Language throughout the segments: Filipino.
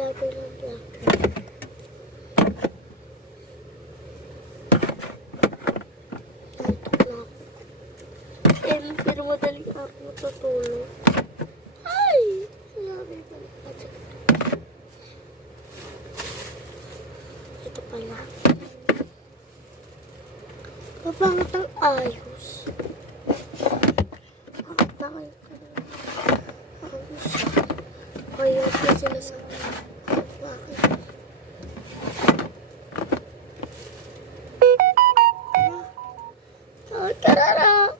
Vlogger ng vlogger. Pero madaling ako matutulog. Ay! Sabi pala. Ito pala. Mapangit ang ayos. Bakit? Ayos. Kaya ito sinasabi. Bakit? Bakit karara?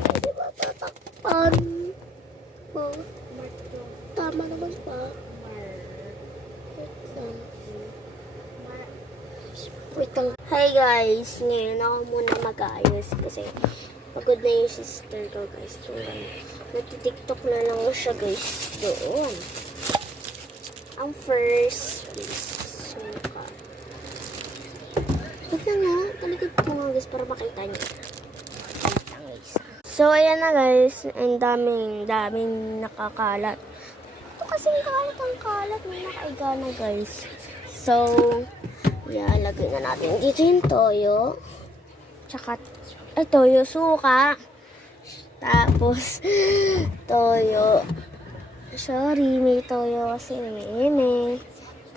Hindi ba tatakpan? Oh, tama naman pa. Wait lang. Hi guys, ngayon ako muna mag-aayos kasi pagod na yung sister ko guys. Nagtitiktok na lang siya guys doon. Ang first is suka. Wait lang ha, talikod ko nga guys para makita niyo. So ayan na guys, ang daming nakakalat. Ito kasing kalat ang kalat, may nakaiga na guys. So, lagay na natin dito yung toyo. Tsaka, toyo, suka. Tapos, toyo. Sorry, may toyo kasi may.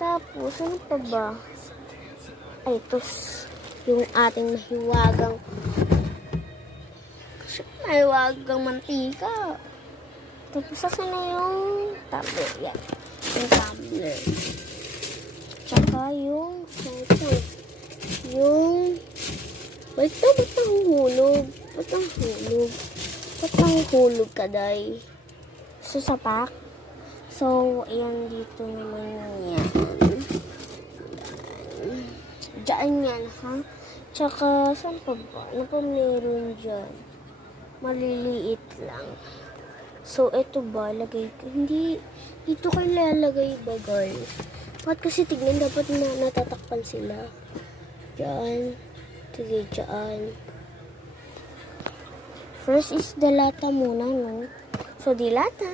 Tapos, ano pa ba? Ay, ito yung ating mahiwagang mantika. Tapos, asan na yung tumbler? Yan. Yung tumbler. Tsaka yung ba't ang hulog? Ba't ang hulog ka, day? So, sapak. So, ayan dito naman yan. Diyan yan, ha? Tsaka, saan pa ba? Ano pa meron dyan? Maliliit lang. So, ito ba? Lagay ko? Hindi. Dito kayo lalagay ba, guys? Bakit kasi tignan, dapat natatakpan sila. Diyan. Sige, diyan. First is dilata muna, no? So, dilata.